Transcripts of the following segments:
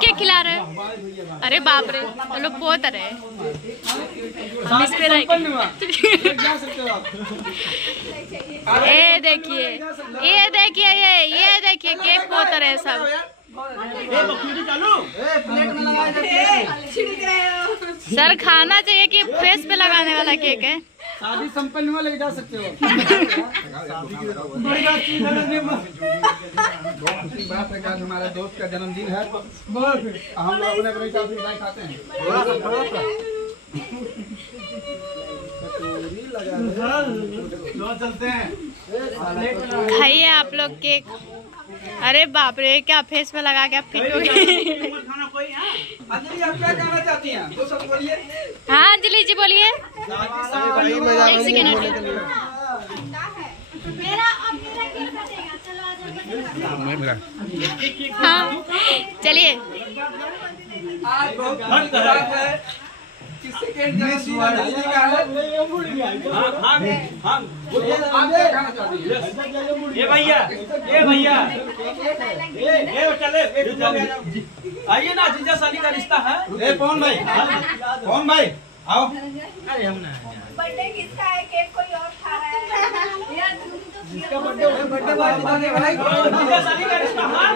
Cake खिला रहे हैं। अरे बाप रे, वो लोग बहुत रहे इस पे रह ये देखिए, ये देखिए, ये देखिए केक पोत रहे सब। सर खाना चाहिए कि फेस पे लगाने वाला केक है। शादी संपन्न हुआ लेके जा सकते हो। बात है आज हमारे दोस्त का जन्मदिन है, हम लोग अपने अपने हिसाब से मिठाई खाते हैं। चलते हैं खाइए आप लोग केक। अरे बाप रे, क्या फेस पे लगा के आप फिट हो गए। अंजलि आप क्या कहना चाहती हैं? दो शब्द बोलिए। हाँ अंजलि जी बोलिए। हाँ चलिए। आज बहुत बात है, किसी के जन्मदिन अंजलि का है। आप क्या कहना चाहती हैं? ये भैया, ये भैया, ये चले, आइए ना, जीजा साली का रिश्ता है। ए कौन भाई, कौन भाई आओ। बर्थडे किसका है? केक कोई और खा रहा है? जिसका बर्थडे भाई जीजा साली का रिश्ता है।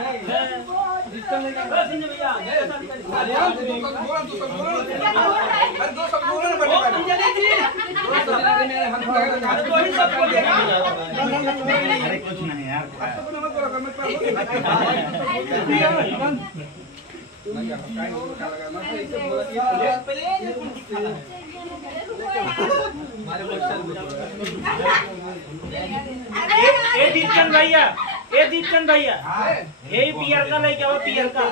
अरे कुछ नहीं यार, दीपचंद भैया, ये दीपचंद भैया, ये पियर का लेके आओ, पियर का।